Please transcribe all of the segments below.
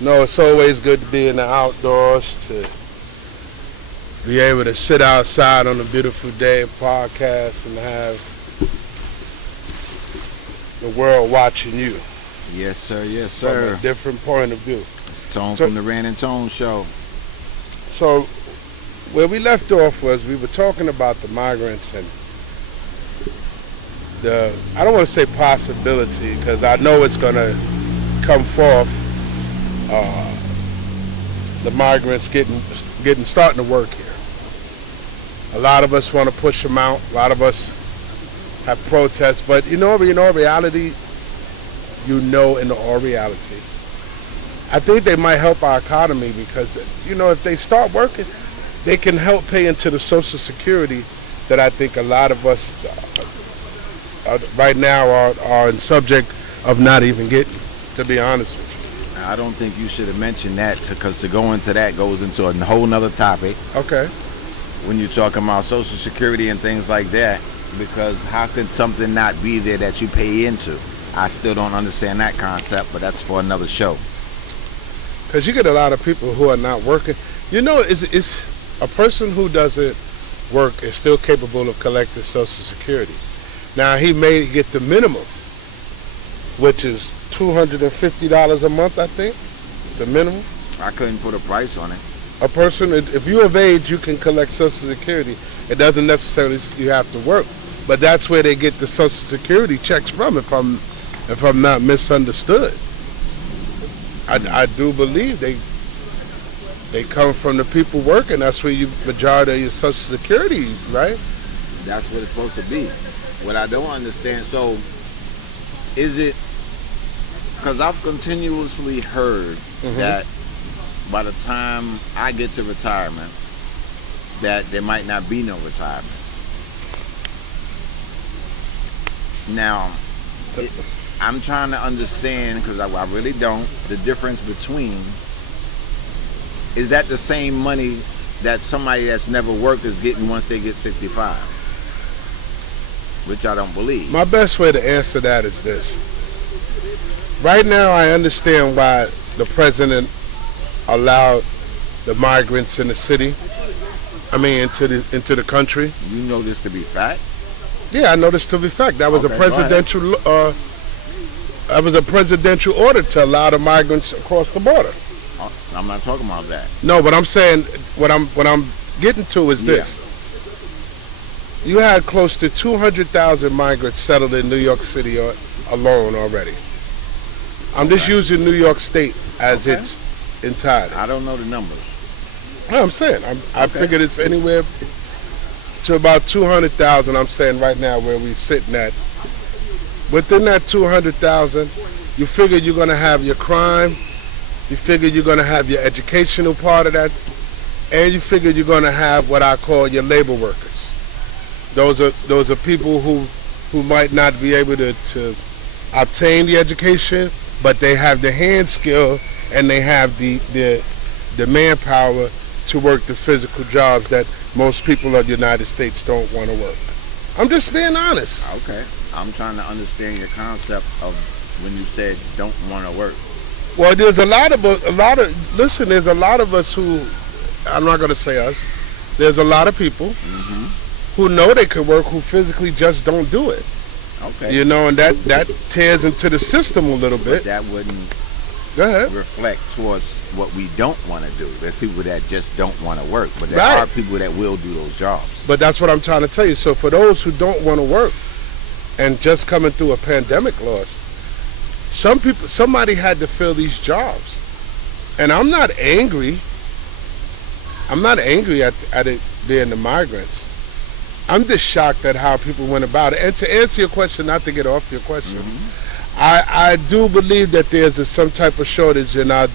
No, it's always good to be in the outdoors, to be able to sit outside on a beautiful day and podcast and have the world watching you Yes, sir. Yes, from a sir. different point of view. It's Tone So, from the Rand and Tone Show. so where we left off was we were talking about the migrants and I don't want to say possibility because I know it's going to come forth, the migrants starting to work here. A lot of us want to push them out. A lot of us have protests, but in all reality, in all reality, I think they might help our economy because, if they start working, they can help pay into the Social Security that I think a lot of us right now are in subject of not even getting, to be honest with you. I don't think you should have mentioned that because to go into that goes into a whole nother topic. Okay. When you're talking about Social Security and things like that, because how could something not be there that you pay into? I still don't understand that concept, but that's for another show. Because you get a lot of people who are not working. It's a person who doesn't work is still capable of collecting Social Security. Now, he may get the minimum, which is $250 a month, I think, the minimum. I couldn't put a price on it. A person, if you're of age, you can collect Social Security. It doesn't necessarily you have to work, but that's where they get the Social Security checks from. If I'm not misunderstood, I do believe they come from the people working. That's where majority of your Social Security, right? That's what it's supposed to be. What I don't understand, so is it because I've continuously heard that by the time I get to retirement, that there might not be no retirement. Now, I'm trying to understand, because I really don't, the difference between, is that the same money that somebody that's never worked is getting once they get 65? Which I don't believe. My best way to answer that is this. Right now, I understand why the president allowed the migrants in the city. Into the country. You know this to be fact? Yeah, I know this to be fact. That was a presidential. That was a presidential order to allow the migrants across the border. I'm not talking about that. No, but I'm saying what I'm getting to is this. You had close to 200,000 migrants settled in New York City alone already. I'm just using New York State as its entirety. I don't know the numbers. No, I'm saying I figured it's anywhere to about 200,000. I'm saying right now where we're sitting at. Within that 200,000, you figure you're going to have your crime, you figure you're going to have your educational part of that, and you figure you're going to have what I call your labor workers. Those are people who might not be able to obtain the education, but they have the hand skill and they have the manpower to work the physical jobs that most people of the United States don't want to work. I'm just being honest. Okay. I'm trying to understand your concept of when you said don't want to work. Well, there's a lot of us who, I'm not going to say us, there's a lot of people who know they could work who physically just don't do it. Okay. And that tears into the system a little bit. But that wouldn't Go ahead. reflect towards what we don't want to do. There's people that just don't want to work, but there Right. are people that will do those jobs. But that's what I'm trying to tell you. So for those who don't want to work and just coming through a pandemic loss, somebody had to fill these jobs. And I'm not angry. I'm not angry at it being the migrants. I'm just shocked at how people went about it. And to answer your question, not to get off your question, I do believe that there's some type of shortage in our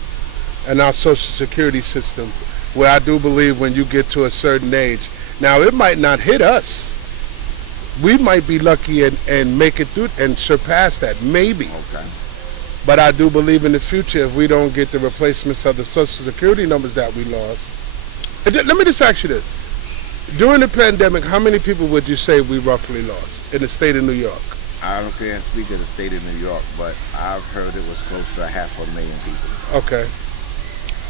Social Security system, where I do believe when you get to a certain age, now it might not hit us. We might be lucky and make it through and surpass that, maybe. Okay. But I do believe in the future, if we don't get the replacements of the Social Security numbers that we lost. Let me just ask you this. During the pandemic, how many people would you say we roughly lost in the state of New York? I can't speak of the state of New York, but I've heard it was close to 500,000 people. Okay.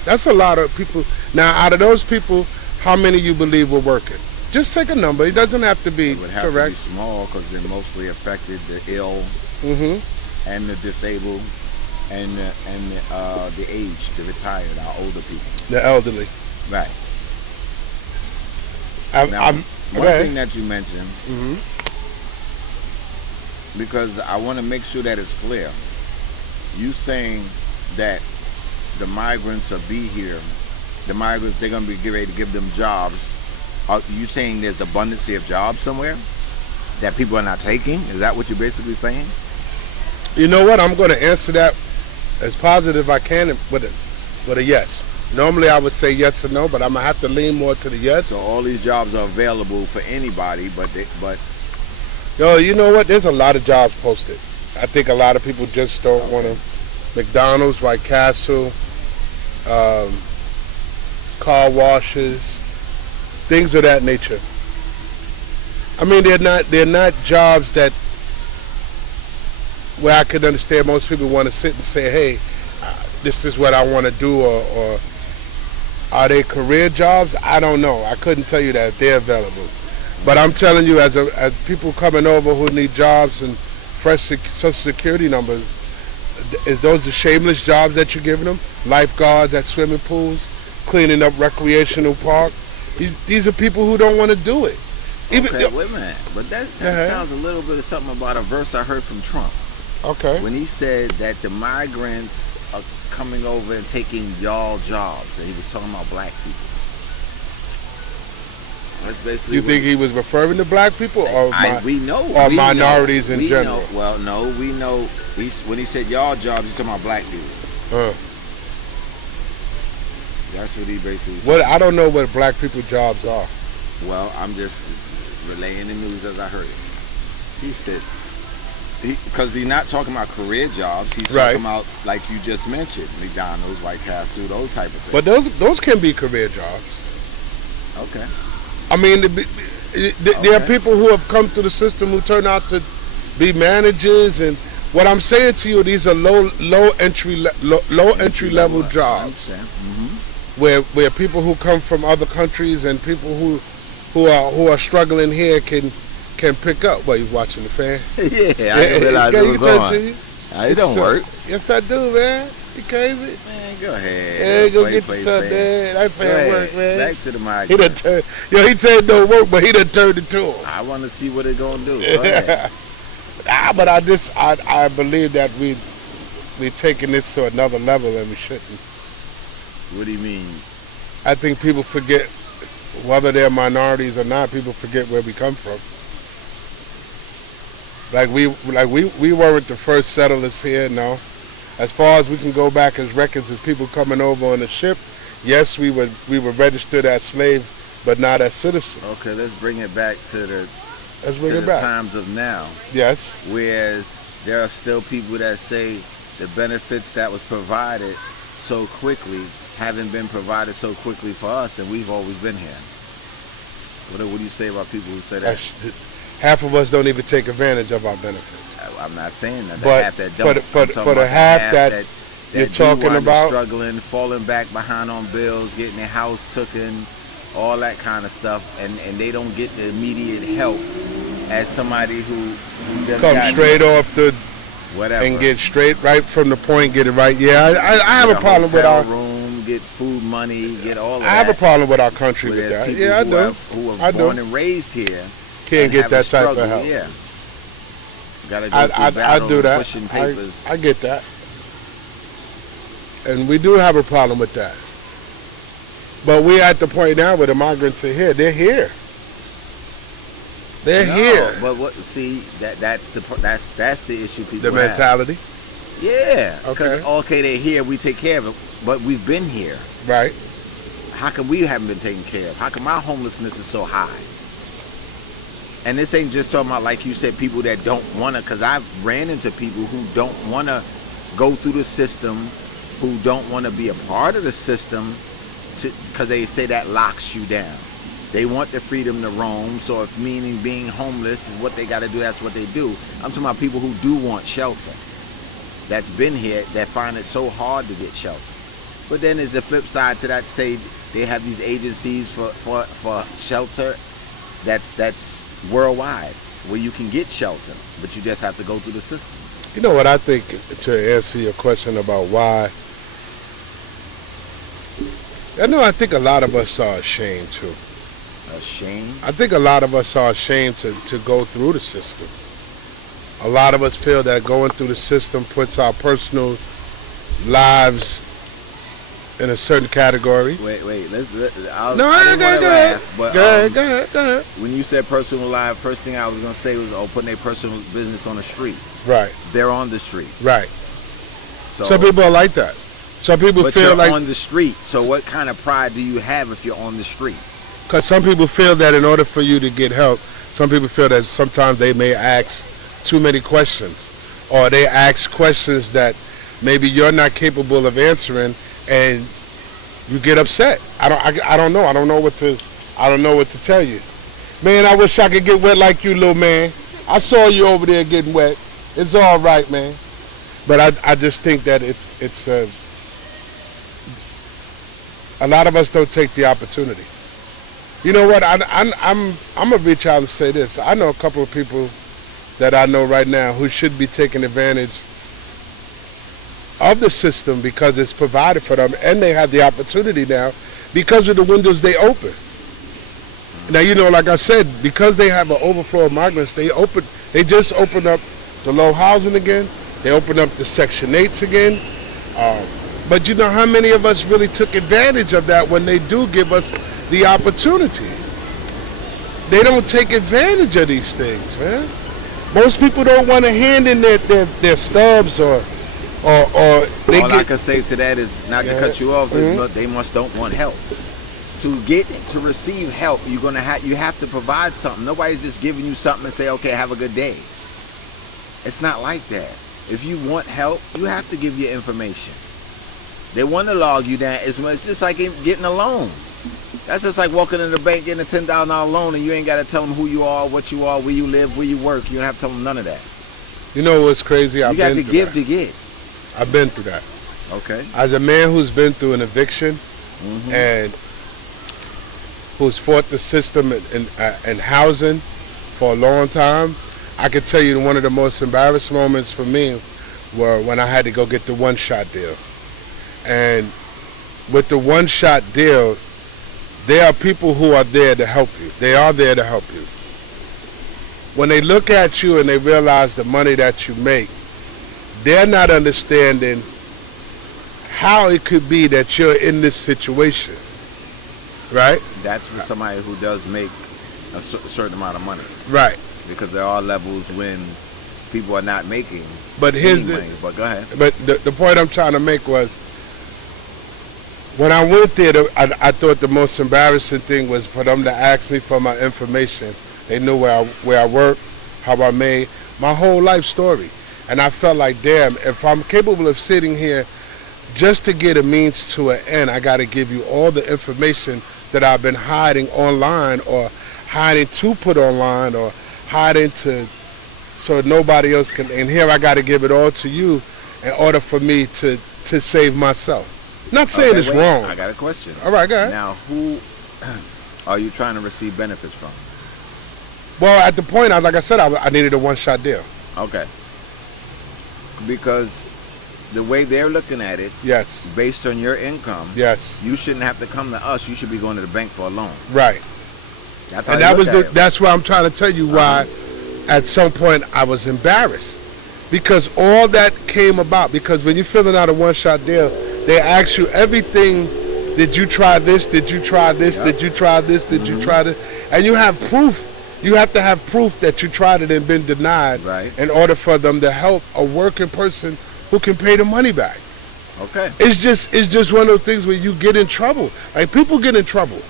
That's a lot of people. Now, out of those people, how many you believe were working? Just take a number. It doesn't have to be It would have to be correct. small because they're mostly affected the ill Hmm. and the disabled and the aged, the retired, our older people. The elderly. Right. Now, I'm one thing that you mentioned, hmm because I want to make sure that it's clear. You saying that the migrants will be here, the migrants, they're going to be getting ready to give them jobs. Are you saying there's abundance of jobs somewhere that people are not taking? Is that what you're basically saying? You know what? I'm going to answer that as positive I can with a yes. Normally I would say yes or no, but I'm gonna have to lean more to the yes. So all these jobs are available for anybody, but Yo, you know what? There's a lot of jobs posted. I think a lot of people just don't want to. McDonald's, White Castle, car washes, things of that nature. I mean, they're not jobs that where I could understand most people want to sit and say, hey, this is what I want to do, or are they career jobs? I don't know. I couldn't tell you that if they're available. But I'm telling you, as people coming over who need jobs and fresh social security numbers, is those the shameless jobs that you're giving them? Lifeguards at swimming pools, cleaning up recreational park. These are people who don't want to do it. okay, wait a minute. But that sounds a little bit of something about a verse I heard from Trump. Okay. When he said that the migrants are coming over and taking y'all jobs, and he was talking about black people. That's basically. You think he was referring to black people, or we know, or we minorities know, in we general? Know, well, no, we know. When he said y'all jobs, he's talking about black people. That's what he basically. What I don't know what black people jobs are. Well, I'm just relaying the news as I heard it. He said. Because he's not talking about career jobs. He's talking about, like you just mentioned, McDonald's, White Castle, those type of things. But those can be career jobs. Okay. I mean, there are people who have come through the system who turn out to be managers, and what I'm saying to you, these are low entry level jobs, where people who come from other countries and people who are struggling here can pick up. Well, you watching the fan? Yeah, I didn't realize it was on. It don't work. Yes, I do, man. You crazy? Man, go ahead. Yeah, go get the son, man. That fan work, man. Back to the migrants. He done turned. Yo, he said no work, but he done turned it to him. I want to see what it's gonna do. Go ahead. But I believe that we taking this to another level and we shouldn't. What do you mean? I think people forget, whether they're minorities or not, people forget where we come from. Like we weren't the first settlers here, no. As far as we can go back as records as people coming over on the ship, yes, we were registered as slaves, but not as citizens. Okay, let's bring it back to the times of now. Yes. Whereas there are still people that say the benefits that was provided so quickly haven't been provided so quickly for us, and we've always been here. What do you say about people who say that? Half of us don't even take advantage of our benefits. I'm not saying that. But half that don't. for the half that you're talking about, struggling, falling back behind on bills, getting their house taken, all that kind of stuff, and they don't get the immediate help as somebody who just come straight off the whatever and get straight right from the point, get it right. Yeah, I have a problem with our room, get food money, get all of that. I have a problem with our country with that. Yeah, I do. Who are born and raised here can't get that type of help. Yeah. Gotta go I do that. Pushing papers. I get that. And we do have a problem with that. But we're at the point now where the migrants are here. They're here. They're here. But what? See, that's the issue. People the mentality. Have. Yeah. Okay, they're here. We take care of it. But we've been here. Right. How come we haven't been taken care of? How come our homelessness is so high? And this ain't just talking about, like you said, people that don't want to, because I've ran into people who don't want to go through the system, who don't want to be a part of the system, because they say that locks you down. They want the freedom to roam, so if meaning being homeless is what they got to do, that's what they do. I'm talking about people who do want shelter, that's been here, that find it so hard to get shelter. But then there's a flip side to that. Say they have these agencies for shelter. That's worldwide where you can get shelter, but you just have to go through the system. You know what I think, to answer your question about why, I think a lot of us are ashamed too. Ashamed? I think a lot of us are ashamed to go through the system. A lot of us feel that going through the system puts our personal lives in a certain category. Wait. Go ahead. When you said personal life, first thing I was gonna say was, putting their personal business on the street. Right. They're on the street. Right. So some people are like that. Some people but feel you're like on the street. So what kind of pride do you have if you're on the street? Because some people feel that in order for you to get help, some people feel that sometimes they may ask too many questions, or they ask questions that maybe you're not capable of answering, and you get upset. I don't know. I don't know what to tell you. Man, I wish I could get wet like you, little man. I saw you over there getting wet. It's all right, man. But I just think that it's a lot of us don't take the opportunity. You know what? I'm gonna reach out and say this. I know a couple of people that I know right now who should be taking advantage of the system because it's provided for them, and they have the opportunity now because of the windows they open. Now, like I said, because they have an overflow of migrants, they just opened up the low housing again. They opened up the Section 8s again. But you know how many of us really took advantage of that when they do give us the opportunity? They don't take advantage of these things, man. Most people don't want to hand in their stubs or they All I can say to that is, not to cut you off, is look, they don't want help. To receive help, you have to provide something. Nobody's just giving you something and say, okay, have a good day. It's not like that. If you want help, you have to give your information. They want to log you down. It's just like getting a loan. That's just like walking in the bank, getting a $10,000 loan, and you ain't got to tell them who you are, what you are, where you live, where you work. You don't have to tell them none of that. You know what's crazy? You got to give to get. I've been through that. Okay. As a man who's been through an eviction and who's fought the system and housing for a long time, I can tell you one of the most embarrassing moments for me were when I had to go get the one-shot deal. And with the one-shot deal, there are people who are there to help you. They are there to help you. When they look at you and they realize the money that you make, they're not understanding how it could be that you're in this situation, right? That's for somebody who does make a certain amount of money. Right. Because there are levels when people are not making money. But go ahead. But the point I'm trying to make was, when I went there, I thought the most embarrassing thing was for them to ask me for my information. They knew where I work, how I made, my whole life story. And I felt like, damn, if I'm capable of sitting here just to get a means to an end, I got to give you all the information that I've been hiding online, or hiding to put online, or hiding so nobody else can. And here I got to give it all to you in order for me to save myself. Not saying it's wrong. I got a question. All right, go ahead. Now, who are you trying to receive benefits from? Well, at the point, like I said, I needed a one-shot deal. Okay. Because the way they're looking at it, yes, based on your income, yes, you shouldn't have to come to us. You should be going to the bank for a loan. Right. That's how that's why I'm trying to tell you why. At some point, I was embarrassed because all that came about because when you're filling out a one-shot deal, they ask you everything. Did you try this? Did you try this? Yep. Did you try this? Did you try this? And you have proof. You have to have proof that you tried it and been denied, right, in order for them to help a working person who can pay the money back. Okay. It's just one of those things where you get in trouble. Like, people get in trouble.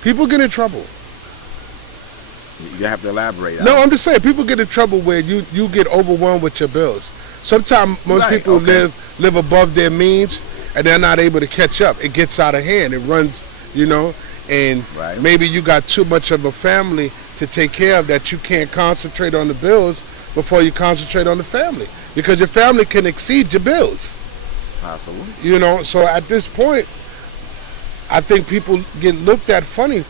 People get in trouble. You have to elaborate. No, I'm just saying, people get in trouble where you get overwhelmed with your bills. Sometimes most people live above their means and they're not able to catch up. It gets out of hand. It runs, and maybe you got too much of a family to take care of that you can't concentrate on the bills before you concentrate on the family, because your family can exceed your bills. possible. You know, so at this point, I think people get looked at funny.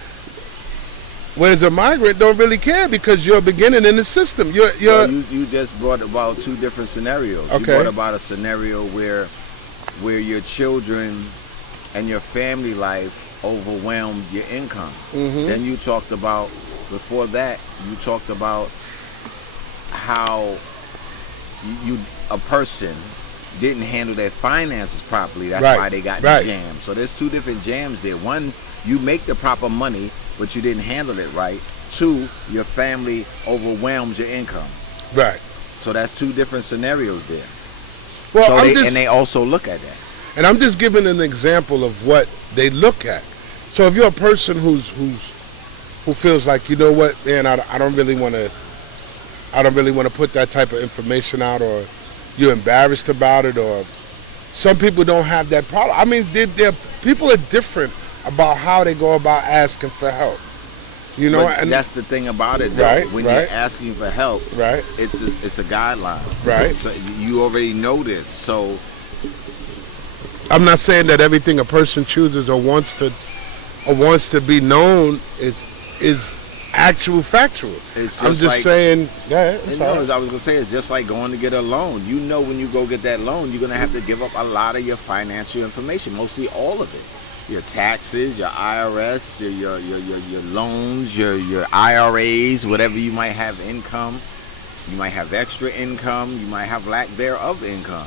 Whereas a migrant don't really care because you're beginning in the system. Well, you just brought about two different scenarios. Okay. You brought about a scenario where your children and your family life overwhelmed your income. Mm-hmm. Then you talked about, before that, you talked about how a person didn't handle their finances properly. That's Right, why they got right. in the jam. So there's two different jams there. One, you make the proper money, but you didn't handle it right. Two, your family overwhelms your income. Right. So that's two different scenarios there. Well, So and they also look at that. And I'm just giving an example of what they look at. So if you're a person who feels like, you know what, man, I don't really want to put that type of information out, or you're embarrassed about it, or some people don't have that problem. I mean, people are different about how they go about asking for help. You know, But and that's the thing about it, though. Right, When right. you're asking for help, right, it's a guideline. Right. So you already know this. So I'm not saying that everything a person chooses or wants to be known is actual factual. it's just I'm just like, saying, yeah. And no, as I was gonna say, it's just like going to get a loan. You know, when you go get that loan, you're gonna have to give up a lot of your financial information, mostly all of it. Your taxes, your IRS, your loans, your IRAs, whatever you might have income. You might have extra income. You might have lack thereof income.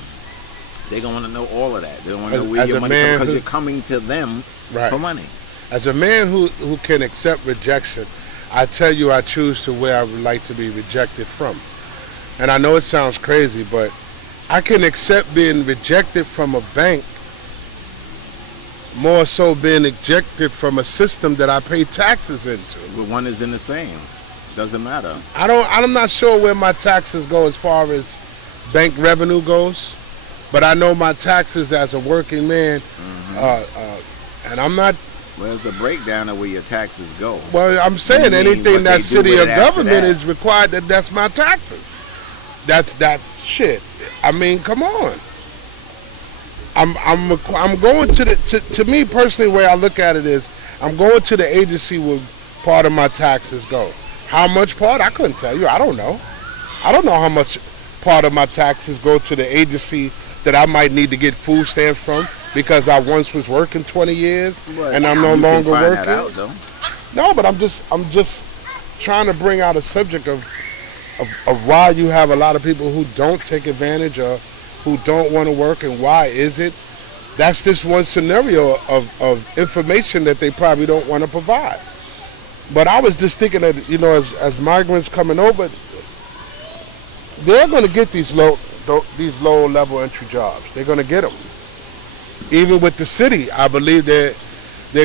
They're gonna want to know all of that. They want to know where As your a money man comes, because who- you're coming to them Right. for money. As a man who can accept rejection, I tell you, I choose to where I would like to be rejected from. And I know it sounds crazy, but I can accept being rejected from a bank more so being ejected from a system that I pay taxes into. But one is in the same. Doesn't matter. I'm not sure where my taxes go as far as bank revenue goes, but I know my taxes as a working man, and I'm not. Well, there's a breakdown of where your taxes go. Well, I'm saying You mean anything what that they do city with or it after government that. is required that's my taxes. That's shit. I mean, come on. I'm going to me personally, the way I look at it is I'm going to the agency where part of my taxes go. How much part? I couldn't tell you. I don't know. I don't know how much part of my taxes go to the agency that I might need to get food stamps from because I once was working 20 years and I'm no You can longer find working. that out, though. No, but I'm just trying to bring out a subject of why you have a lot of people who don't take advantage or who don't want to work, and why is it? That's just one scenario of information that they probably don't want to provide. But I was just thinking that, you know, as migrants coming over, they're going to get these low level entry jobs. They're going to get them. Even with the city, I believe they're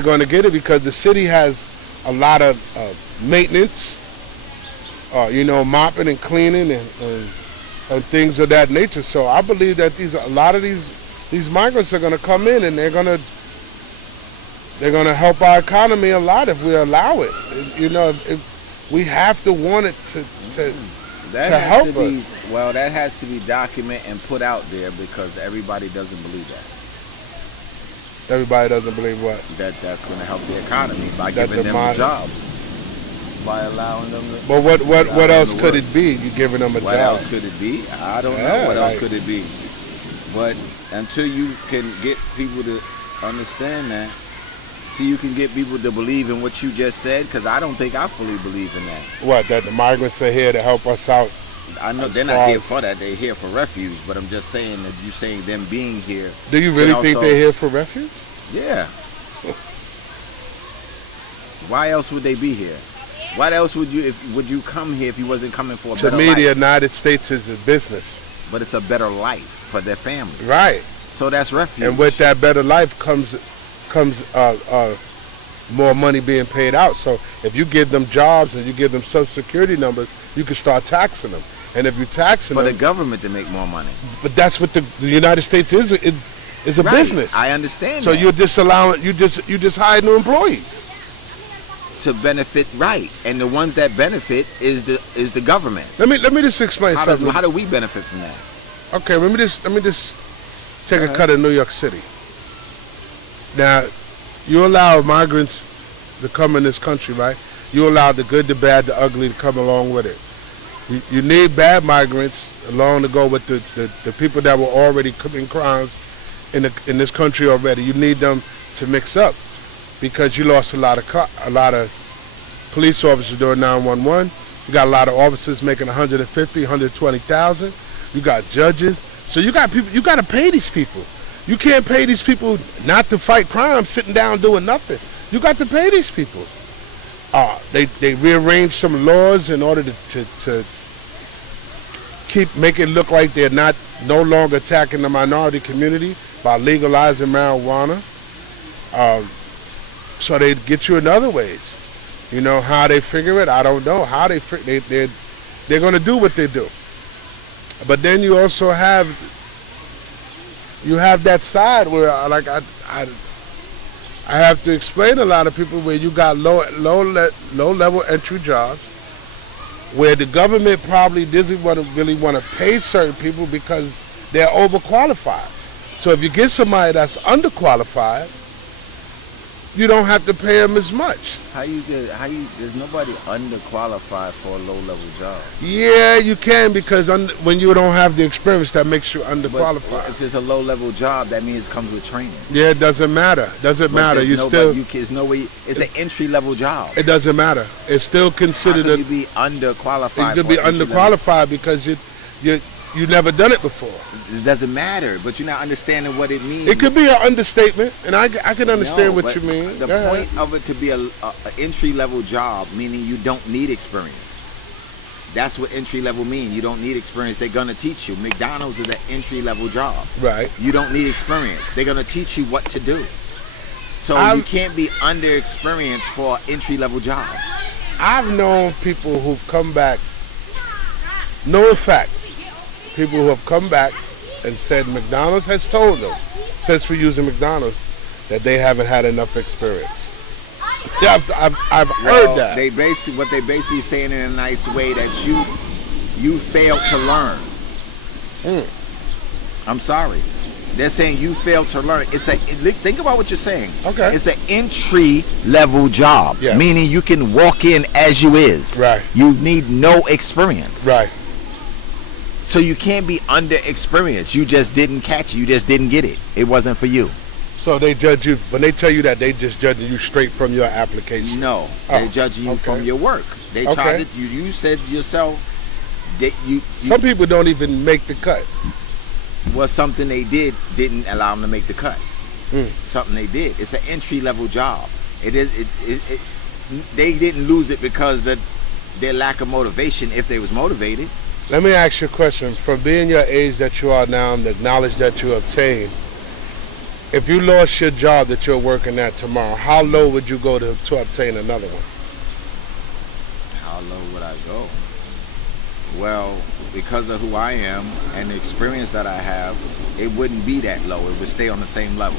going to get it because the city has a lot of maintenance, mopping and cleaning and things of that nature. So I believe that a lot of these migrants are going to come in and they're going to help our economy a lot if we allow it. You know, if we have to want it to help us. Well, that has to be documented and put out there because everybody doesn't believe that. Everybody doesn't believe what? That's going to help the economy by That giving them demand- jobs. By allowing them to... But what allowing else them to could work. it be? You giving them a What job? else could it be? I don't Yeah, know what else like- could it be. But until you can get people to understand that, till you can get people to believe in what you just said, because I don't think I fully believe in that. What, that the migrants are here to help us out? I know As they're far not here as- for that. They're here for refuge. But I'm just saying that you saying them being here. Do you really And think also- they're here for refuge? Yeah. Why else would they be here? What else would you come here if you wasn't coming for a To better me, life? the United States is a business. But it's a better life for their families. Right. So that's refuge. And with that better life comes more money being paid out. So if you give them jobs and you give them Social Security numbers, you can start taxing them. And if you taxing for them, the government to make more money. but that's what the United States is. It is a Right. business. I understand So that. you're just allowing you just hire new employees. To benefit, right. And the ones that benefit is the government. Let me just explain How something. do we benefit from that? Okay, let me just Take a cut of New York City. Now, you allow migrants to come in this country, right? You allow the good, the bad, the ugly to come along with it. You need bad migrants along to go with the people that were already committing crimes in this country already. You need them to mix up because you lost a lot of police officers during 911. You got a lot of officers making 150, 120,000. You got judges. So you got people. You got to pay these people. You can't pay these people not to fight crime, sitting down doing nothing. You got to pay these people. They rearranged some laws in order to make it look like they're no longer attacking the minority community by legalizing marijuana. So they get you in other ways. You know how they figure it. I don't know how they're going to do what they do. But then you also have that side where like I have to explain to a lot of people where you got low level entry jobs where the government probably doesn't really want to pay certain people because they're overqualified. So if you get somebody that's underqualified, you don't have to pay them as much. There's nobody underqualified for a low-level job. Yeah, you can because when you don't have the experience, that makes you underqualified. But if it's a low-level job, that means it comes with training. Yeah, it doesn't matter. Doesn't matter. There's no way. It's an entry-level job. It doesn't matter. It's still considered. How could you be underqualified? You could be underqualified because you never done it before. It doesn't matter, but you're not understanding what it means. It could be an understatement, and I can understand what you mean. The point of it to be an entry-level job, meaning you don't need experience. That's what entry-level means. You don't need experience. They're going to teach you. McDonald's is an entry-level job. Right. You don't need experience. They're going to teach you what to do. So you can't be under-experienced for an entry-level job. I've known people who've come back, in fact, people who have come back and said McDonald's has told them, since we're using McDonald's, that they haven't had enough experience. Yeah, I've heard that. What they basically saying in a nice way that you failed to learn. I'm sorry. They're saying you failed to learn. Think about what you're saying. Okay. It's an entry level job, meaning you can walk in as you is. Right. You need no experience. Right. So you can't be under experienced. You just didn't catch it. You just didn't get it. It wasn't for you. So they judge you, when they tell you that, they just judging you straight from your application? No. They're judging you from your work. They tried it. You said yourself that you... Some people don't even make the cut. Well, something they didn't allow them to make the cut. Something they did. It's an entry-level job. They didn't lose it because of their lack of motivation if they was motivated. Let me ask you a question. From being your age that you are now and the knowledge that you obtained, if you lost your job that you're working at tomorrow, how low would you go to obtain another one? How low would I go? Well, because of who I am and the experience that I have, it wouldn't be that low. It would stay on the same level.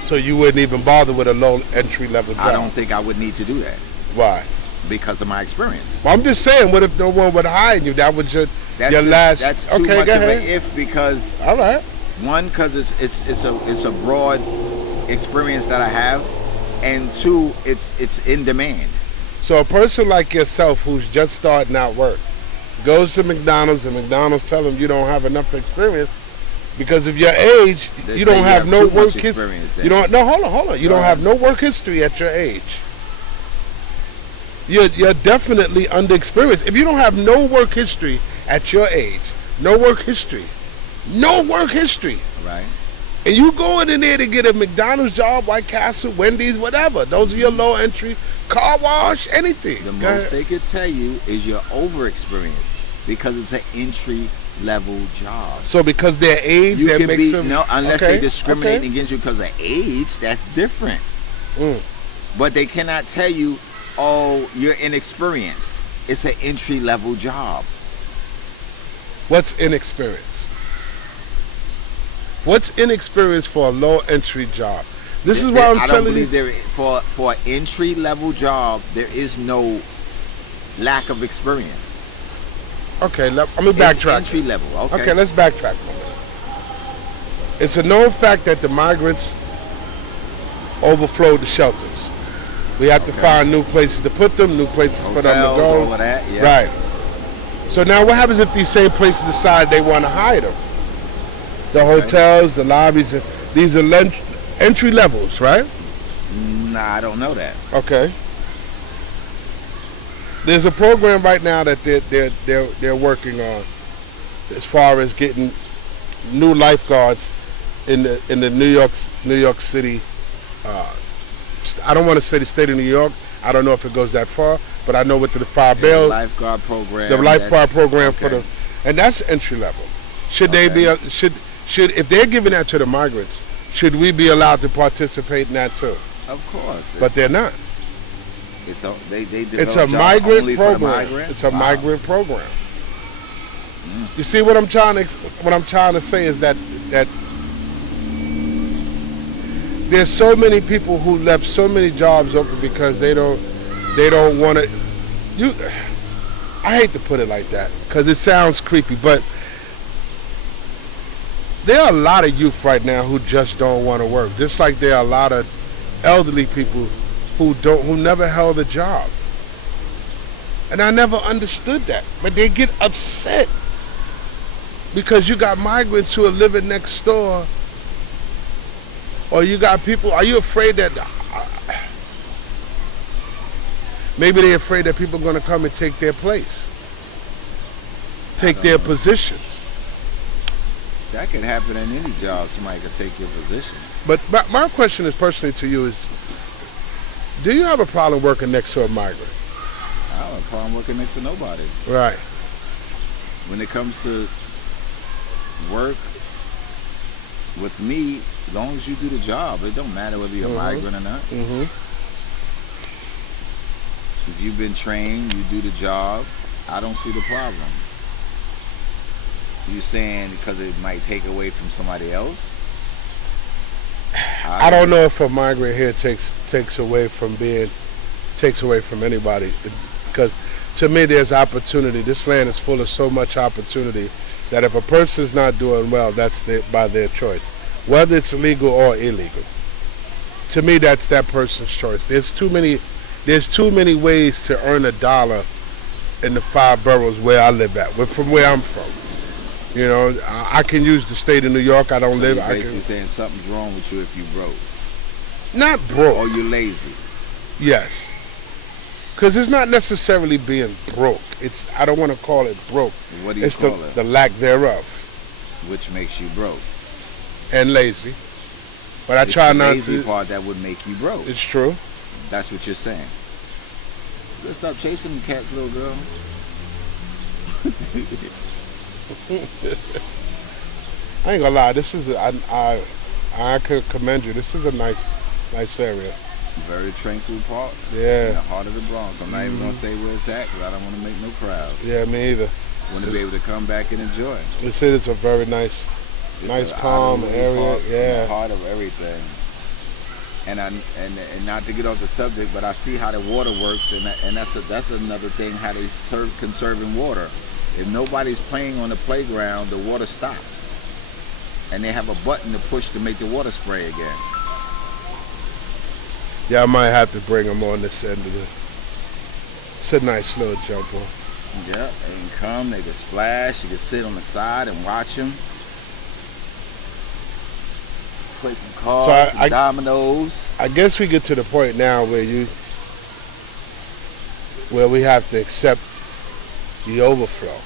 So you wouldn't even bother with a low entry level job? I don't think I would need to do that. Why? Because of my experience. Well, I'm just saying, what if no one would hire you? That was your last... That's too much of an if because... All right. One, because it's a broad experience that I have, and two, it's in demand. So a person like yourself who's just starting out work goes to McDonald's and McDonald's tell them you don't have enough experience because of your age. You don't have no work history. You don't. No, hold on. You don't have no work history at your age. You're definitely underexperienced. If you don't have no work history at your age, no work history, right? And you going in there to get a McDonald's job, White Castle, Wendy's, whatever. Those are your low entry, car wash, anything. The most they could tell you is you're overexperienced because it's an entry level job. So because their age, you that can makes them... No, unless they discriminate against you because of age, that's different. But they cannot tell you, oh, you're inexperienced. It's an entry level job. What's inexperienced? What's inexperienced for a low entry job? This is why I'm telling you. For an entry level job, there is no lack of experience. Okay, let me backtrack. Entry level. Okay, let's backtrack for a minute. It's a known fact that the migrants overflowed the shelters. We have to find new places to put them, new places for them to Hotels, go. all of that. Yeah. Right. So now what happens if these same places decide they want to hire them? The hotels, the lobbies, these are entry levels, right? Nah, I don't know that. Okay. There's a program right now that they're working on as far as getting new lifeguards in the New York City. I don't want to say the state of New York. I don't know if it goes that far, but I know with the The lifeguard program. the lifeguard program for the, and that's entry level. Should they be should if they're giving that to the migrants, should we be allowed to participate in that too? Of course. But they're not. It's a It's a migrant program. It's a migrant program. You see what I'm trying to say is that there's so many people who left so many jobs open because they don't want to. I hate to put it like that because it sounds creepy, but there are a lot of youth right now who just don't want to work. Just like there are a lot of elderly people who never held a job. And I never understood that. But they get upset because you got migrants who are living next door, or you got people. Are you afraid that maybe they're afraid that people are going to come and take their place, take their positions? That could happen in any job. Somebody could take your position. But my question is personally to you is, do you have a problem working next to a migrant? I don't have a problem working next to nobody. Right. When it comes to work, with me, as long as you do the job, it don't matter whether you're a migrant or not. Mm-hmm. If you've been trained, you do the job, I don't see the problem. You saying because it might take away from somebody else? I don't know if a migrant here takes away from anybody, because to me there's opportunity. This land is full of so much opportunity that if a person's not doing well, that's by their choice, whether it's legal or illegal. To me, that's that person's choice. There's too many ways to earn a dollar in the 5 boroughs where I live at, from where I'm from. You know, I can use the state of New York. I don't live. You're basically saying something's wrong with you if you broke. Not broke. Or you're lazy. Yes. Because it's not necessarily being broke. I don't want to call it broke. What do you call it? The lack thereof. Which makes you broke. And lazy. But I try not to. It's the lazy part that would make you broke. It's true. That's what you're saying. You better stop chasing the cats, little girl. I ain't gonna lie. This is I could commend you. This is a nice area. Very tranquil part. Yeah. In the heart of the Bronx. I'm not even gonna say where it's at because I don't want to make no crowds. Yeah, me either. Want to be able to come back and enjoy. This is a very nice, calm area. Yeah. In the heart of everything. And not to get off the subject, but I see how the water works, and that's another thing, how they conserving water. If nobody's playing on the playground, the water stops, and they have a button to push to make the water spray again. Yeah, I might have to bring them on this end of the. It's a nice little jump on. Yeah, they can come, they can splash, you can sit on the side and watch them. Play some cards, some dominoes. I guess we get to the point now where we have to accept the overflow.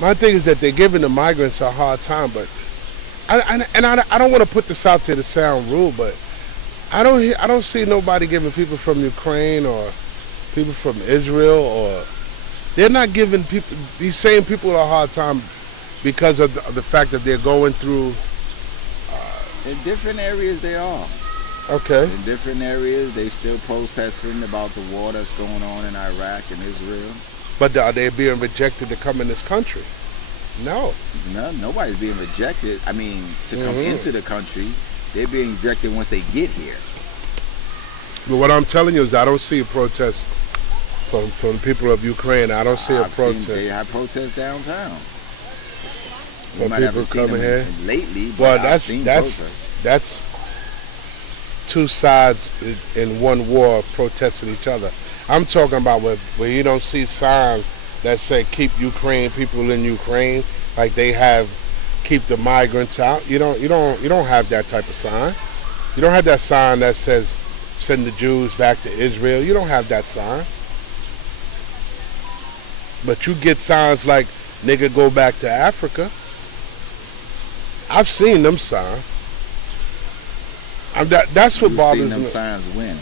My thing is that they're giving the migrants a hard time, but I don't want to put this out there to sound rude, but I don't see nobody giving people from Ukraine or people from Israel, or they're not giving these same people a hard time because of the fact that they're going through. In different areas they are. Okay. In different areas they still protesting about the war that's going on in Iraq and Israel. But are they being rejected to come in this country? No. No, nobody's being rejected. I mean, to come into the country, they're being rejected once they get here. But what I'm telling you is I don't see a protest from people of Ukraine. I don't see a protest. They have protests downtown. You might people haven't seen coming them here. lately, but Well, I've seen protests. that's two sides in one war protesting each other. I'm talking about where you don't see signs that say "Keep Ukraine people in Ukraine," like they have "Keep the migrants out." You don't have that type of sign. You don't have that sign that says "Send the Jews back to Israel." You don't have that sign. But you get signs like "Nigga, go back to Africa." I've seen them signs. That's what You've bothers seen them me. signs when?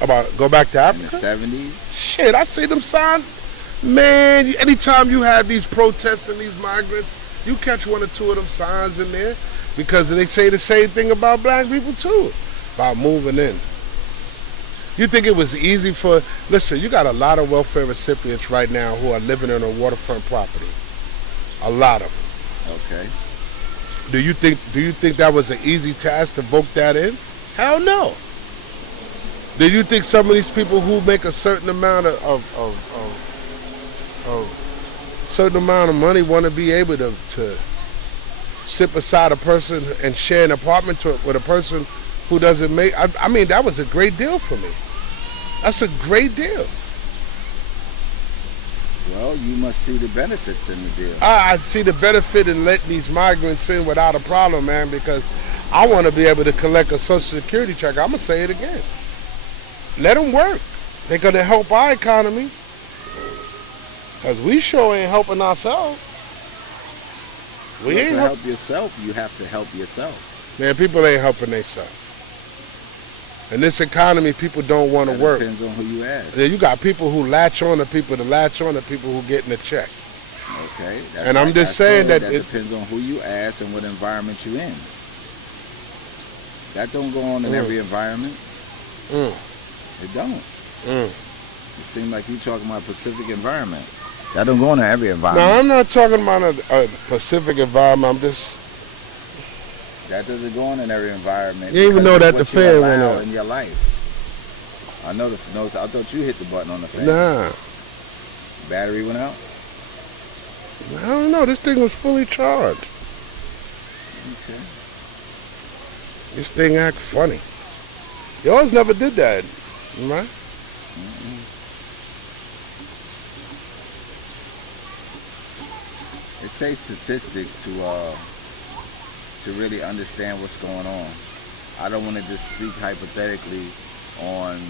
About go back to In the Africa? 70s? Shit, I see them signs. Man, anytime you have these protests and these migrants, you catch one or two of them signs in there because they say the same thing about black people too, about moving in. You think it was easy listen, you got a lot of welfare recipients right now who are living on a waterfront property. A lot of them. Okay. Do you think that was an easy task to vote that in? Hell no. Do you think some of these people who make a certain amount of certain amount of money want to be able to sit beside a person and share an apartment with a person who doesn't make? I mean, that was a great deal for me. That's a great deal. Well, you must see the benefits in the deal. I see the benefit in letting these migrants in without a problem, man, because I want to be able to collect a Social Security check. I'm going to say it again. Let them work. They're going to help our economy. Because we sure ain't helping ourselves. To help yourself, you have to help yourself. Man, people ain't helping themselves. In this economy, people don't want to work. Depends on who you ask. Yeah, you got people who latch on to people that latch on to people who getting a check. Okay. And I'm just saying that it depends on who you ask and what environment you're in. That don't go on in every environment. It don't. It seems like you're talking about a Pacific environment. That don't go on in every environment. No, I'm not talking about a Pacific environment. I'm just... That doesn't go on in every environment. You even know that the fan went out out in your life. I know I thought you hit the button on the fan. Nah. Battery went out? I don't know. This thing was fully charged. Okay. This thing act funny. Yours never did that, right? It takes statistics to really understand what's going on. I don't want to just speak hypothetically on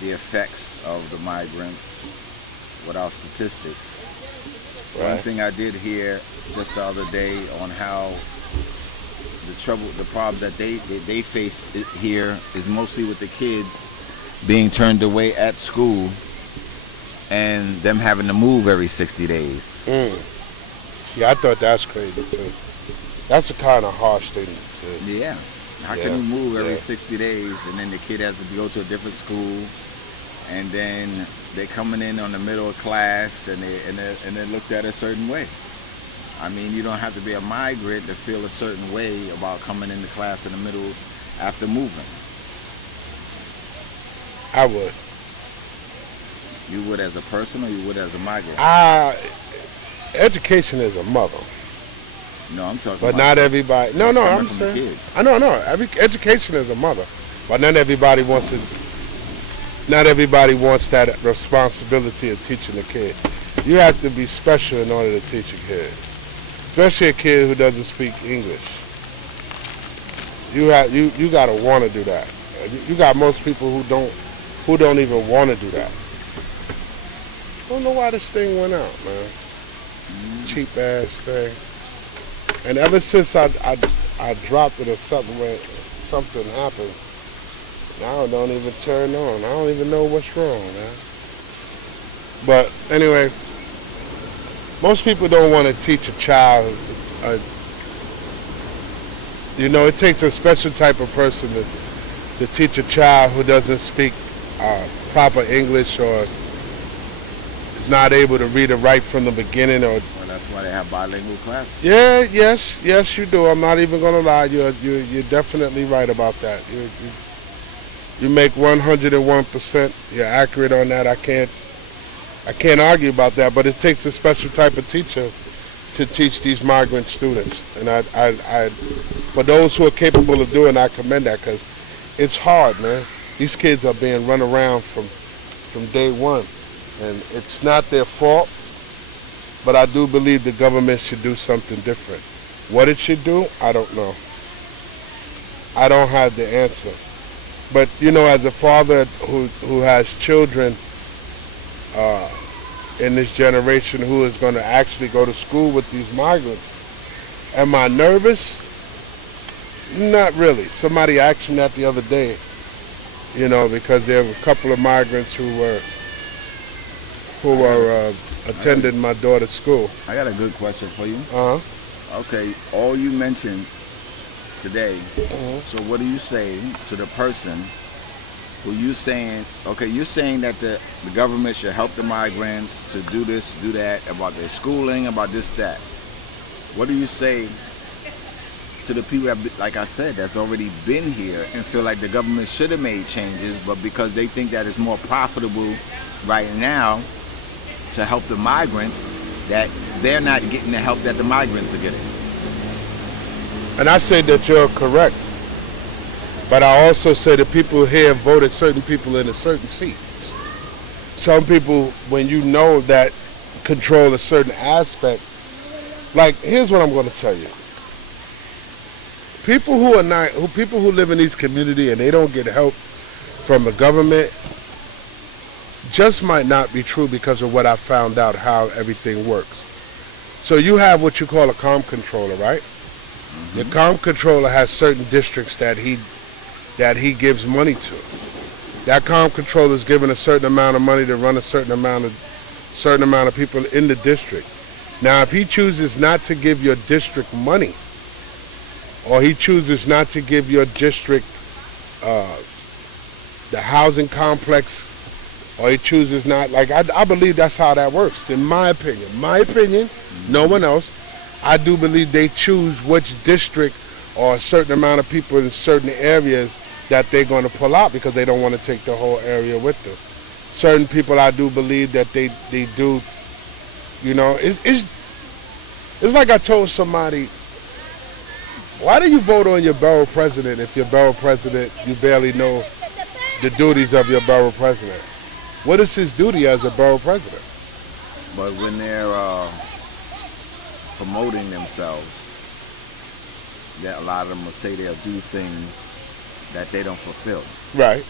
the effects of the migrants without statistics. Right. One thing I did hear just the other day on how the problem that they face here is mostly with the kids being turned away at school and them having to move every 60 days. Yeah, I thought that's crazy too. That's a kind of harsh thing to... Yeah. How can you move every 60 days and then the kid has to go to a different school and then they're coming in on the middle of class and they're looked at a certain way? I mean, you don't have to be a migrant to feel a certain way about coming into class in the middle after moving. I would. You would as a person or you would as a migrant? Education is a mother. No, I'm talking but about... not everybody... No, I'm saying... Kids. I know. Education is a mother. But not everybody wants it. Not everybody wants that responsibility of teaching a kid. You have to be special in order to teach a kid. Especially a kid who doesn't speak English. You gotta want to do that. You got most people who don't even want to do that. I don't know why this thing went out, man. Cheap ass thing. And ever since I dropped it or something happened, now it don't even turn on. I don't even know what's wrong, man. But anyway, most people don't want to teach a child. It takes a special type of person to teach a child who doesn't speak proper English or is not able to read or write from the beginning. Or that's why they have bilingual classes. Yeah, yes, you do. I'm not even gonna lie. You're definitely right about that. You make 101%. You're accurate on that. I can't argue about that. But it takes a special type of teacher to teach these migrant students. And for those who are capable of doing, I commend that, because it's hard, man. These kids are being run around from day one, and it's not their fault. But I do believe the government should do something different. What it should do, I don't know. I don't have the answer. But you know, as a father who has children in this generation who is going to actually go to school with these migrants, am I nervous? Not really. Somebody asked me that the other day, you know, because there were a couple of migrants who were attending my daughter's school. I got a good question for you. Uh-huh. Okay, all you mentioned today, so what do you say to the person who you saying, okay, you're saying that the government should help the migrants to do this, do that, about their schooling, about this, that. What do you say to the people that, like I said, that's already been here and feel like the government should have made changes, but because they think that it's more profitable right now to help the migrants, that they're not getting the help that the migrants are getting? And I say that you're correct. But I also say the people here voted certain people into certain seats. Some people, when you know that, control a certain aspect. Like, here's what I'm going to tell you. People who live in these communities and they don't get help from the government just might not be true because of what I found out how everything works. So you have what you call a comm controller, right? The comm controller has certain districts that he gives money to. That comm controller is given a certain amount of money to run a certain amount of people in the district. Now, if he chooses not to give your district money, or he chooses not to give your district the housing complex, or he chooses not, like, I believe that's how that works, in my opinion, no one else. I do believe they choose which district or a certain amount of people in certain areas that they're going to pull out because they don't want to take the whole area with them. Certain people, I do believe that they do, you know, it's like I told somebody, why do you vote on your borough president if your borough president, you barely know the duties of your borough president? What is his duty as a borough president? But when they're promoting themselves, that a lot of them will say they'll do things that they don't fulfill. Right.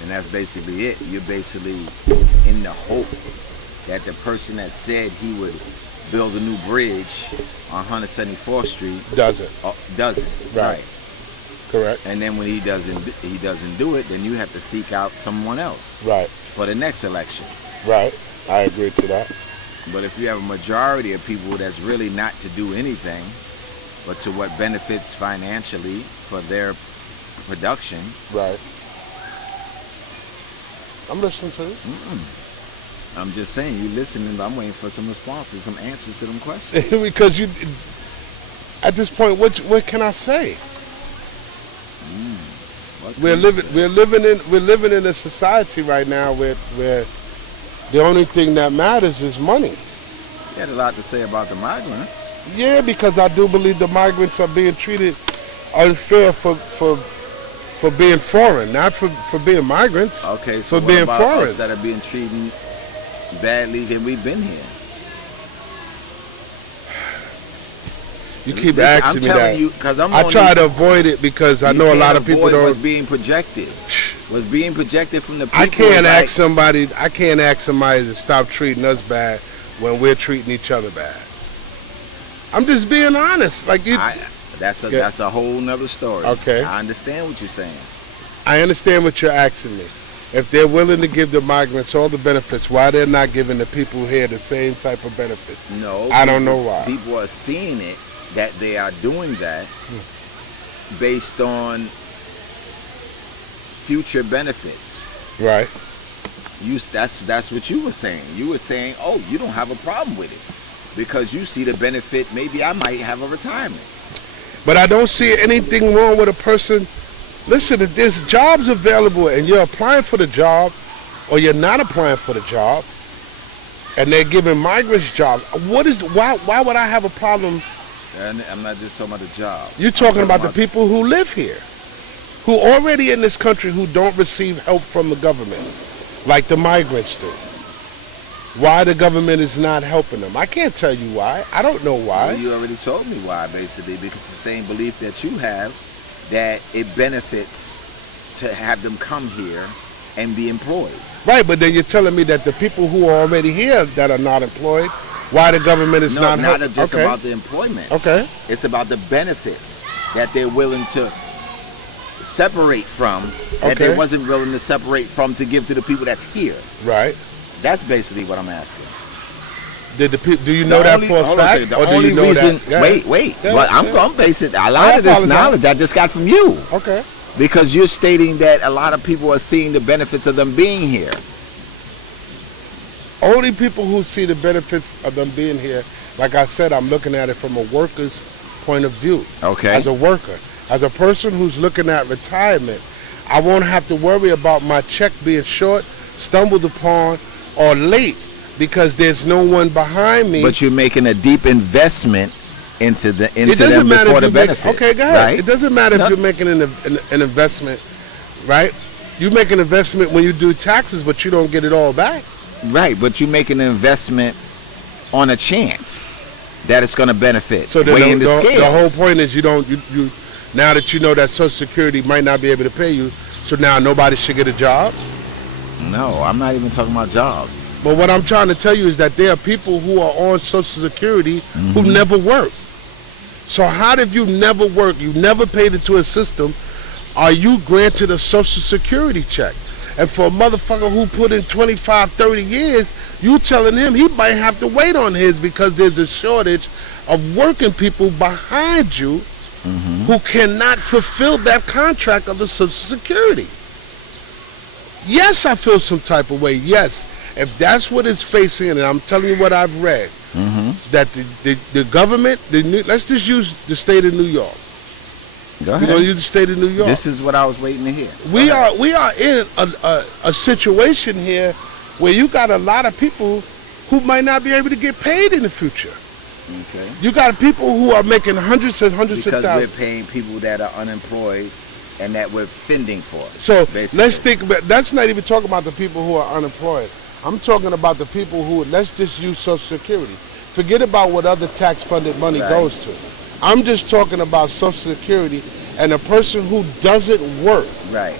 And that's basically it. You're basically in the hope that the person that said he would build a new bridge on 174th Street doesn't. Right. Correct. And then when he doesn't do it, then you have to seek out someone else. Right. For the next election. Right. I agree to that. But if you have a majority of people that's really not to do anything, but to what benefits financially for their production. Right. I'm listening to this. I'm just saying, you listening, but I'm waiting for some responses, some answers to them questions. Because you, at this point, what can I say? We're living in a society right now where the only thing that matters is money. You had a lot to say about the migrants. Yeah, because I do believe the migrants are being treated unfair for being foreign, not for being migrants. Okay, so for what being about foreign. us that are being treated badly and we've been here? You keep asking me that. You, I try to avoid it because I know a lot of people don't. What's being projected? What's being projected from the people? I can't ask somebody to stop treating us bad when we're treating each other bad. I'm just being honest. Like you. That's a whole nother story. Okay. I understand what you're saying. I understand what you're asking me. If they're willing to give the migrants all the benefits, why they're not giving the people here the same type of benefits? No. I don't know why. People are seeing it that they are doing that based on future benefits. Right. That's what you were saying. You were saying, oh, you don't have a problem with it because you see the benefit. Maybe I might have a retirement. But I don't see anything wrong with a person. Listen, if there's jobs available and you're applying for the job or you're not applying for the job, and they're giving migrants jobs. Why would I have a problem? And I'm not just talking about the job. You're talking about the people who live here, who already in this country who don't receive help from the government, like the migrants do. Why the government is not helping them? I can't tell you why. I don't know why. Well, you already told me why, basically, because it's the same belief that you have, that it benefits to have them come here and be employed. Right, but then you're telling me that the people who are already here that are not employed, why the government is not helping? Not just about the employment. Okay. It's about the benefits that they're willing to separate from, that they wasn't willing to separate from to give to the people that's here. Right. That's basically what I'm asking. Do you know that for a fact? The only reason, wait. But I'm basing a lot of this knowledge I just got from you. Okay. Because you're stating that a lot of people are seeing the benefits of them being here. Only people who see the benefits of them being here, like I said, I'm looking at it from a worker's point of view. Okay. As a worker. As a person who's looking at retirement, I won't have to worry about my check being short, stumbled upon, or late because there's no one behind me. But you're making a deep investment into them before the benefit. Okay, go ahead. Right? It doesn't matter if you're making an investment, right? You make an investment when you do taxes, but you don't get it all back. Right, but you make an investment on a chance that it's going to benefit. So weighing the scales. The whole point is you now that you know that Social Security might not be able to pay you, so now nobody should get a job? No, I'm not even talking about jobs. But what I'm trying to tell you is that there are people who are on Social Security who never work. So how did you never work? You never paid into a system. Are you granted a Social Security check? And for a motherfucker who put in 25, 30 years, you telling him he might have to wait on his because there's a shortage of working people behind you who cannot fulfill that contract of the Social Security. Yes, I feel some type of way. Yes, if that's what it's facing, and I'm telling you what I've read, that the government, let's just use the state of New York. Go ahead. We're going to use the state of New York. This is what I was waiting to hear. We are in a situation here where you got a lot of people who might not be able to get paid in the future. Okay. You got people who are making hundreds of thousands. Because we're paying people that are unemployed and that we're fending for. So basically. let's think about, that's not even talking about the people who are unemployed. I'm talking about the people who, let's just use Social Security. Forget about what other tax-funded money goes to. I'm just talking about Social Security and a person who doesn't work,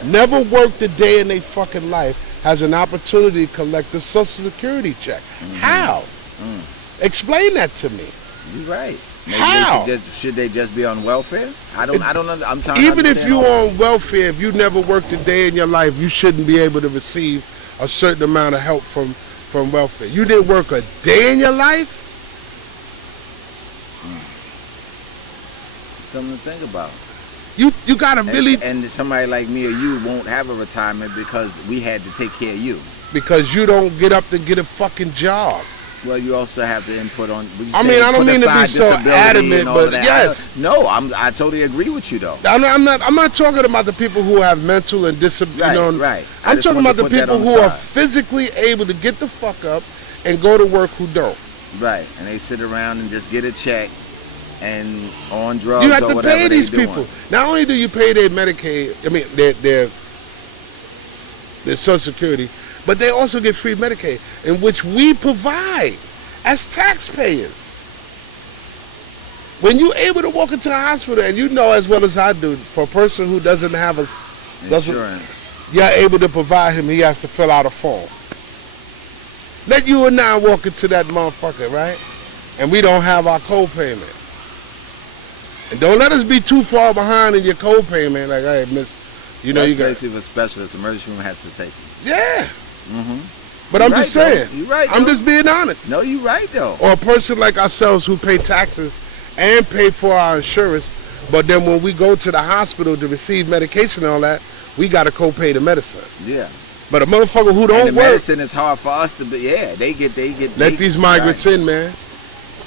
never worked a day in their fucking life, has an opportunity to collect a Social Security check. How? Explain that to me. You're right. Maybe How? Should they just be on welfare? I don't know. I'm trying to Even if understand you're all on welfare, if you never worked a day in your life, you shouldn't be able to receive a certain amount of help from welfare. You didn't work a day in your life? something to think about. You gotta really, and somebody like me or you won't have a retirement because we had to take care of you. Because you don't get up to get a fucking job. Well, you also have to input on. I mean, I don't mean to be so adamant, but yes. No, I totally agree with you though. I'm not talking about the people who have mental and disability. Right. I'm talking about the people who are physically able to get the fuck up and go to work who don't. Right, and they sit around and just get a check and on drugs. You have or to whatever pay these doing. people. Not only do you pay their Medicaid, I mean their Social Security, but they also get free Medicaid, in which we provide as taxpayers. When you're able to walk into a hospital, and you know as well as I do, for a person who doesn't have insurance, you're able to provide him, he has to fill out a form. Let you and I walk into that motherfucker, right? And we don't have our co-payment. And don't let us be too far behind in your co-payment. Like, hey, miss, you know, that's you got basically what specialist emergency room has to take. Yeah. Mm-hmm. But I'm just saying. You're right. I'm just being honest. No, you're right though. Or a person like ourselves who pay taxes and pay for our insurance, but then when we go to the hospital to receive medication and all that, we got to co-pay the medicine. Yeah. But a motherfucker who don't and the work, medicine is hard for us to be. Yeah, they get. Let these migrants in, man.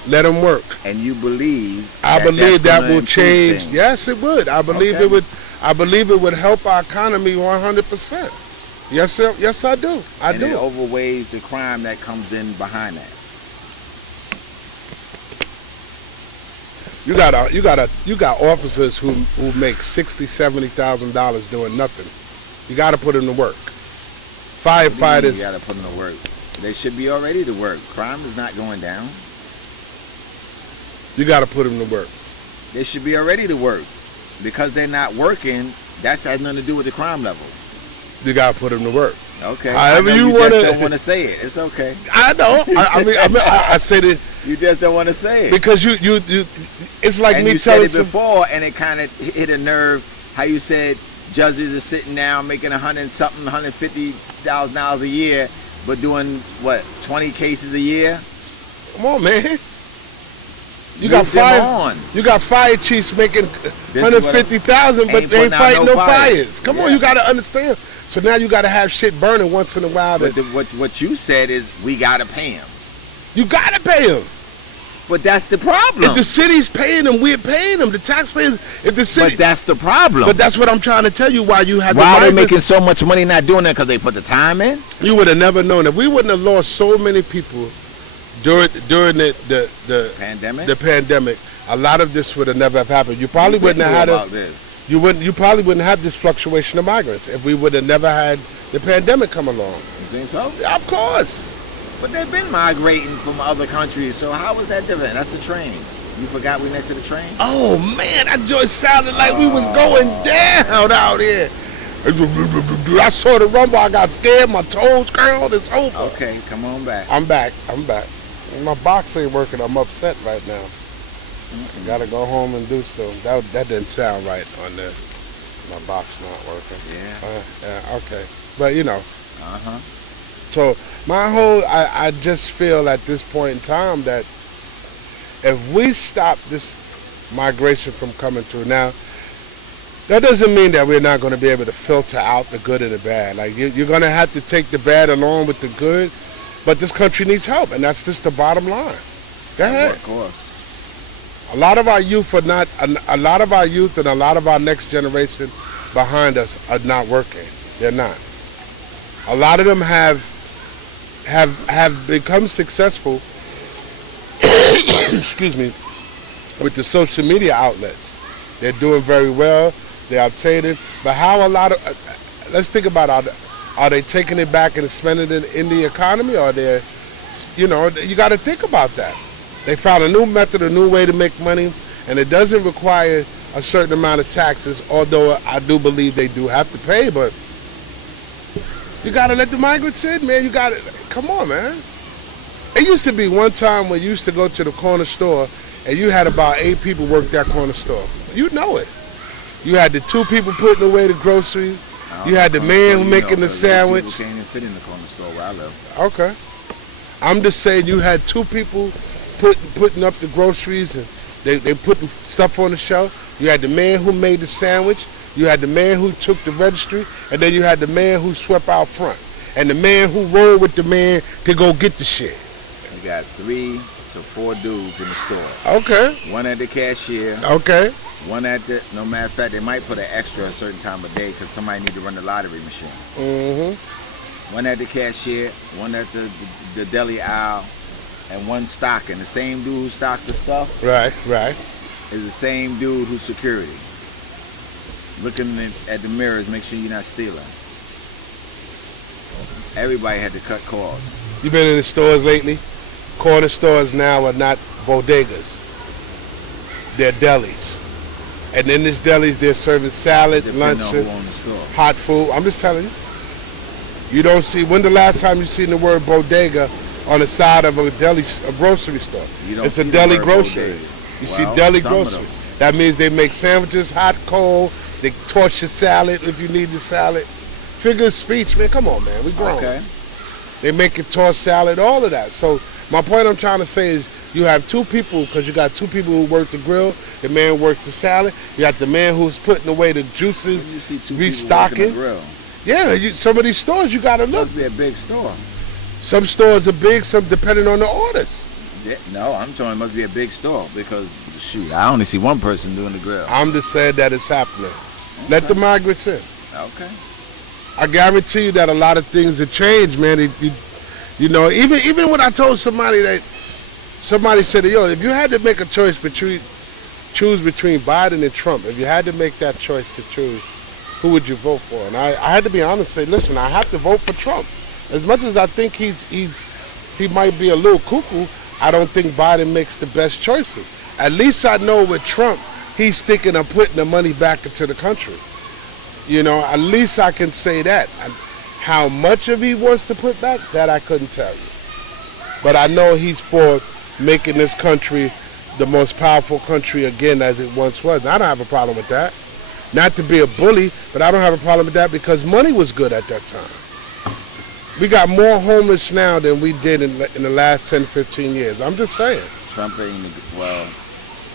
Let them work. And you believe? I believe that will change. Things. Yes, it would. I believe it would. I believe it would help our economy 100%. Yes, sir. Yes, I do. I and do. it overweighs the crime that comes in behind that. You got officers who make $60,000-$70,000 doing nothing. You got to put them to work. Firefighters. You got to put them to work. They should be already to work. Crime is not going down. You got to put them to work. They should be already to work. Because they're not working, that has nothing to do with the crime level. You got to put them to work. Okay. However you wanna, just don't want to say it. It's okay. I know. I said it. You just don't want to say it. Because you it's like and me you telling said it before, and it kind of hit a nerve. How you said judges are sitting down making $150,000 a year, but doing what 20 cases a year. Come on, man. You got fire chiefs making 150,000, but they ain't fighting no fires. Come on, you got to understand. So now you got to have shit burning once in a while. But what you said is we got to pay him. You got to pay him. But that's the problem. If the city's paying them, we're paying them. The taxpayers. If the city. But that's the problem. But that's what I'm trying to tell you. Why you have. Why are they making so much money not doing that? Because they put the time in. You would have never known. If we wouldn't have lost so many people during the pandemic. The pandemic, a lot of this would have never have happened. You probably wouldn't have had this. You probably wouldn't have this fluctuation of migrants if we would have never had the pandemic come along. You think so? Yeah, of course. But they've been migrating from other countries, so how was that different? That's the train. You forgot we next to the train? Oh man, that joint sounded like we was going down out here. I saw the rumble, I got scared, my toes curled, it's over. Okay, come on back. I'm back. My box ain't working, I'm upset right now. I gotta go home and do so. That didn't sound right on there. My box not working. Yeah. Okay. But you know. Uh-huh. So I just feel at this point in time that if we stop this migration from coming through now, that doesn't mean that we're not going to be able to filter out the good and the bad. Like you're going to have to take the bad along with the good, but this country needs help, and that's just the bottom line. Go ahead. Of course. A lot of our youth and a lot of our next generation behind us are not working. They're not. A lot of them have become successful excuse me, with the social media outlets. They're doing very well, they're obtaining, but how a lot of let's think about are they taking it back and spending it in the economy, or they're, you got to think about that. They found a new method, a new way to make money, and it doesn't require a certain amount of taxes, although I do believe they do have to pay, but you got to let the migrants in, man. You got to, come on, man. It used to be one time when you used to go to the corner store and you had about 8 people work that corner store. You know it. You had the 2 people putting away the groceries. You had the man who making the sandwich. People can't even fit in the corner store where I live. Okay. I'm just saying you had 2 people putting up the groceries, and they putting stuff on the shelf. You had the man who made the sandwich. You had the man who took the registry, and then you had the man who swept out front, and the man who rolled with the man to go get the shit. You got 3 to 4 dudes in the store. Okay. One at the cashier. Okay. One at the, no matter of fact, they might put an extra a certain time of day because somebody need to run the lottery machine. Mm-hmm. One at the cashier, one at the deli aisle, and one stocking. The same dude who stocked the stuff. Right. Is the same dude who's security. Looking at the mirrors, make sure you're not stealing. Everybody had to cut costs. You been in the stores lately? Corner stores now are not bodegas. They're delis. And in these delis, they're serving salad, lunch, hot food. I'm just telling you. You don't see, when the last time you seen the word bodega on the side of a grocery store? It's a deli grocery. You see deli grocery. That means they make sandwiches, hot, cold. They toss your salad if you need the salad. Figure of speech, man. Come on, man. We grown. Okay. They make it toss salad, all of that. So my point I'm trying to say is you have 2 people, because you got 2 people who work the grill. The man works the salad. You got the man who's putting away the juices, you see 2 restocking. People working the grill. Yeah, some of these stores you got to look. Must be a big store. Some stores are big, some depending on the orders. Yeah, no, I'm telling you, it must be a big store because, shoot, I only see one person doing the grill. I'm just saying that it's happening. Okay. Let the migrants in. Okay. I guarantee you that a lot of things have changed, man. You know, even when I told somebody that, somebody said, yo, if you had to make a choice choose between Biden and Trump, if you had to make that choice to choose, who would you vote for? And I had to be honest and say, listen, I have to vote for Trump. As much as I think he might be a little cuckoo, I don't think Biden makes the best choices. At least I know with Trump, he's thinking of putting the money back into the country. You know, at least I can say that. How much of he wants to put back, that I couldn't tell you. But I know he's for making this country the most powerful country again as it once was. And I don't have a problem with that. Not to be a bully, but I don't have a problem with that because money was good at that time. We got more homeless now than we did in the last 10, 15 years. I'm just saying. Trump ain't, well,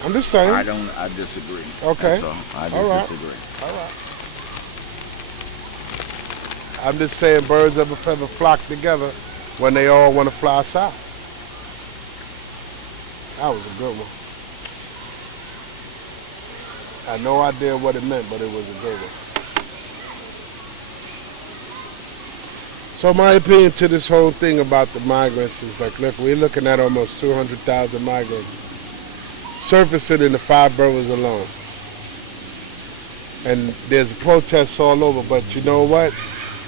I'm just saying. I disagree. Okay. That's all. I just disagree. All right. I'm just saying birds of a feather flock together when they all want to fly south. That was a good one. I had no idea what it meant, but it was a good one. So my opinion to this whole thing about the migrants is like, look, we're looking at almost 200,000 migrants surfacing in the 5 boroughs alone. And there's protests all over, but you know what?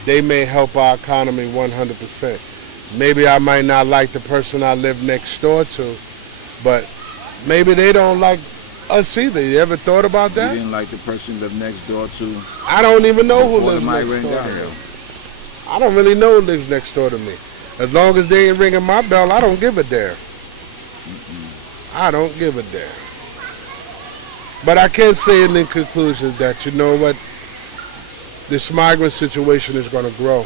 They may help our economy 100%. Maybe I might not like the person I live next door to, but maybe they don't like us either. You ever thought about that? You didn't like the person you live next door to? I don't even know who before lives the next migrant door got to here. me. I don't really know who lives next door to me. As long as they ain't ringing my bell, I don't give a damn. I don't give a damn. But I can say in the conclusion that, you know what, this migrant situation is going to grow.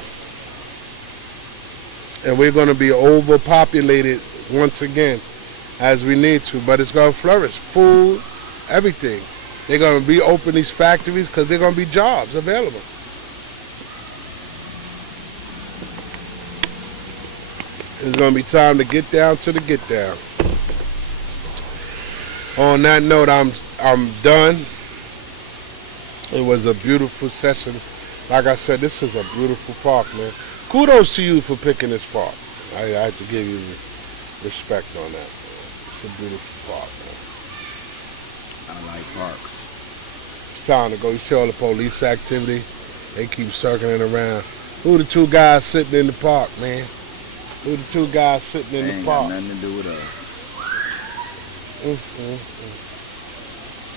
And we're going to be overpopulated once again, as we need to. But it's going to flourish. Food, everything. They're going to reopen these factories because they're going to be jobs available. It's going to be time to get down to the get down. On that note, I'm done. It was a beautiful session. Like I said, this is a beautiful park, man. Kudos to you for picking this park. I have to give you respect on that. It's a beautiful park, man. I like parks. It's time to go. You see all the police activity? They keep circling around. Who the 2 guys sitting in the park, man? Who the 2 guys sitting in the park? Ain't got nothing to do with us.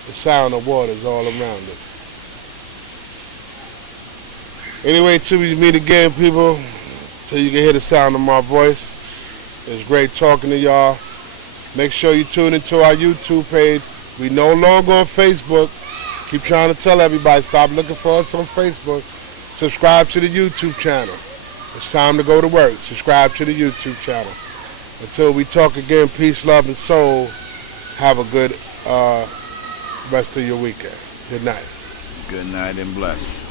The sound of water is all around us. Anyway, till we meet again, people, till you can hear the sound of my voice. It's great talking to y'all. Make sure you tune into our YouTube page. We no longer on Facebook. Keep trying to tell everybody, stop looking for us on Facebook. Subscribe to the YouTube channel. It's time to go to work. Subscribe to the YouTube channel. Until we talk again, peace, love, and soul. Have a good rest of your weekend. Good night. Good night and bless.